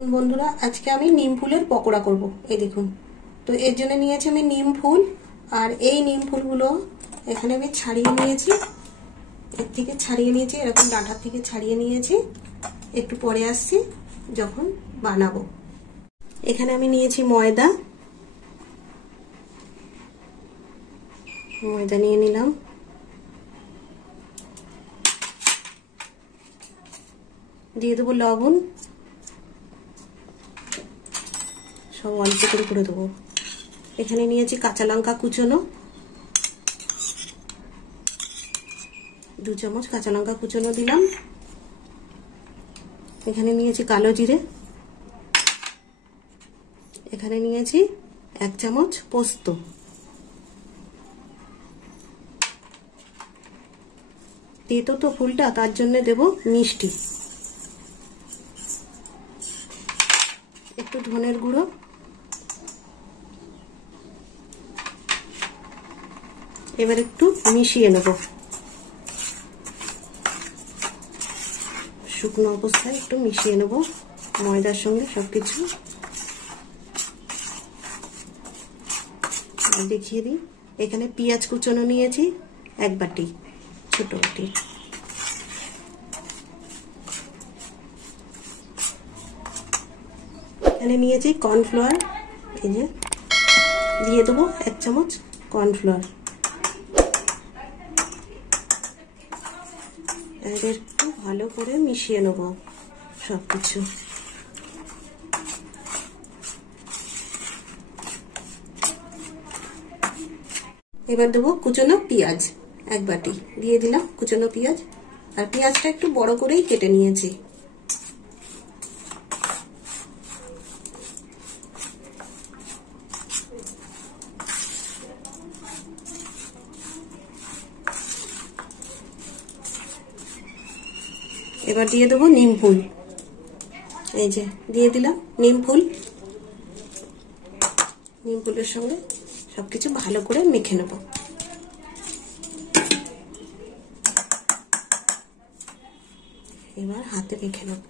বন্ধুরা, আজকে আমি নিম ফুলের পকোড়া করব। এই দেখুন, তো এর জন্য নিয়েছি আমি নিম ফুল। আর এই নিম ফুলগুলো এখানে আমি ছাড়িয়ে নিয়েছি, এর থেকে ছাড়িয়ে নিয়েছি, এরকম ডাঁটার থেকে ছাড়িয়ে নিয়েছি। একটু পরে আসছি যখন বানাবো। এখানে আমি নিয়েছি ময়দা নিয়ে নিলাম। দিয়ে দেবো লবণ, সব অল্প করে দেবো। এখানে নিয়েছি কাঁচা লঙ্কা কুচনো, 2 চামচ কাঁচা লঙ্কা কুচনো দিলাম। এখানে নিয়েছি কালো জিরে, এখানে নিয়েছি 1 চামচ পোস্ত, তেতো তো ফুলটা, তার জন্য দেব মিষ্টি, একটু ধনের গুঁড়ো, এবার একটু মিশিয়ে নেব। শুকনো অবস্থায় একটু মিশিয়ে নেব ময়দার সঙ্গে সবকিছু। দেখিয়ে দিই, এখানে পেঁয়াজ কুচনো নিয়েছি 1 বাটি, ছোট বাটি। এখানে নিয়েছি কর্নফ্লাওয়ার, এই যে দিয়ে দেবো 1 চামচ কর্নফ্লাওয়ার। একটু ভালো করে মিশিয়ে নেব সবকিছু। এবার দেবো কুচনো পেঁয়াজ 1 বাটি, দিয়ে দিলাম কুচনো পেঁয়াজ। আর পেঁয়াজটা একটু বড় করেই কেটে নিয়েছি। এবার দিয়ে দেবো নিম ফুল, এই যে দিয়ে দিলাম নিম ফুল। নিম ফুলের সঙ্গে সবকিছু ভালো করে মেখে নেব। এবার হাতে মেখে নেব।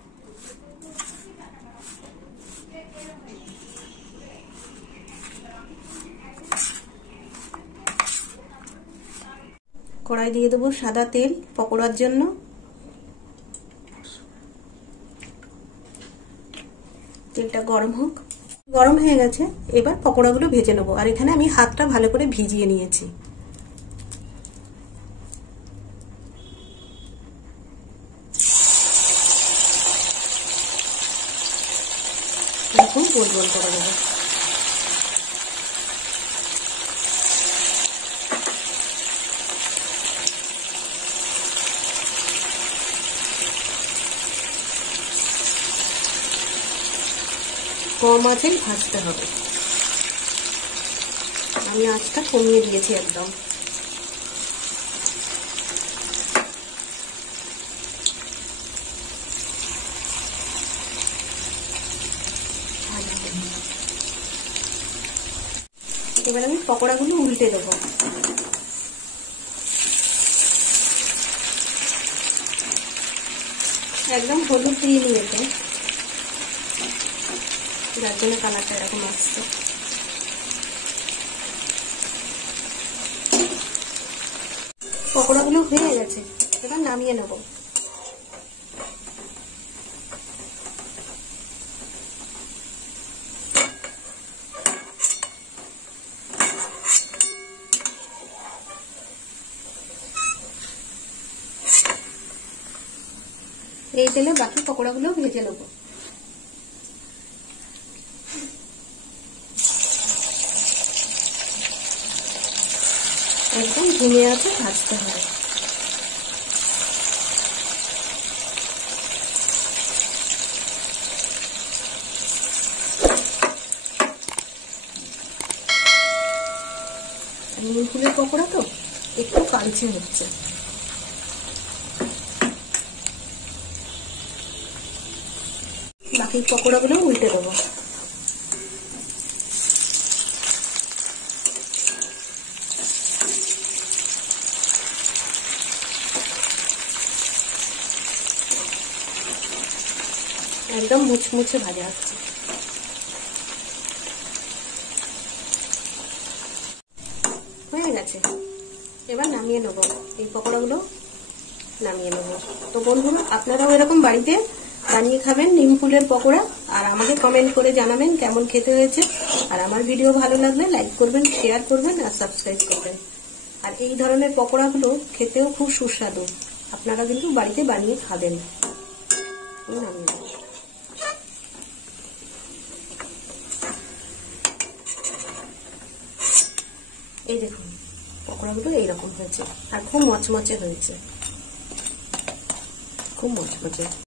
কড়াই দিয়ে দেবো সাদা তেল পকোড়ার জন্য। তেলটা গরম হোক। গরম হয়ে গেছে, এবার পকোড়াগুলো ভেজে নেবো। আর এখানে আমি হাতটা ভালো করে ভিজিয়ে নিয়েছি। এরকম গোল গোল করে দেবো। কম আঁচেই ভাজতে হবে, আমি আঁচটা কমিয়ে দিয়েছি একদম। এবার আমি পকোড়াগুলো উল্টে দেবো। একদম হলুদ দিয়ে নিয়েছে, যার জন্য কালারটা এরকম আসছে। পকোড়াগুলো হয়ে গেছে, এবার নামিয়ে নেব। এই তেলে বাকি পকোড়াগুলো ভেজে নেব। একদম ধিমে আঁচে ভাজতে হবে। নিম ফুলের পকোড়া তো একটু কালচে হচ্ছে। বাকি পকোড়াগুলো উল্টে দেবো। একদম মুচমুচে ভাজা হচ্ছে। হয়ে গেছে, এবার নামিয়ে নেবো এই পকোড়াগুলো, নামিয়ে নেবো। তো বন্ধুরা আপনারাও এরকম বাড়িতে বানিয়ে খাবেন নিম ফুলের পকোড়া, আর আমাকে কমেন্ট করে জানাবেন কেমন খেতে হয়েছে। আর আমার ভিডিও ভালো লাগলে লাইক করবেন, শেয়ার করবেন আর সাবস্ক্রাইব করবেন। আর এই ধরনের পকোড়াগুলো খেতেও খুব সুস্বাদু, আপনারা কিন্তু বাড়িতে বানিয়ে খাবেন। এই দেখুন পকোড়াগুলো এইরকম হয়েছে আর খুব মচমচে হয়েছে, খুব মচমচে।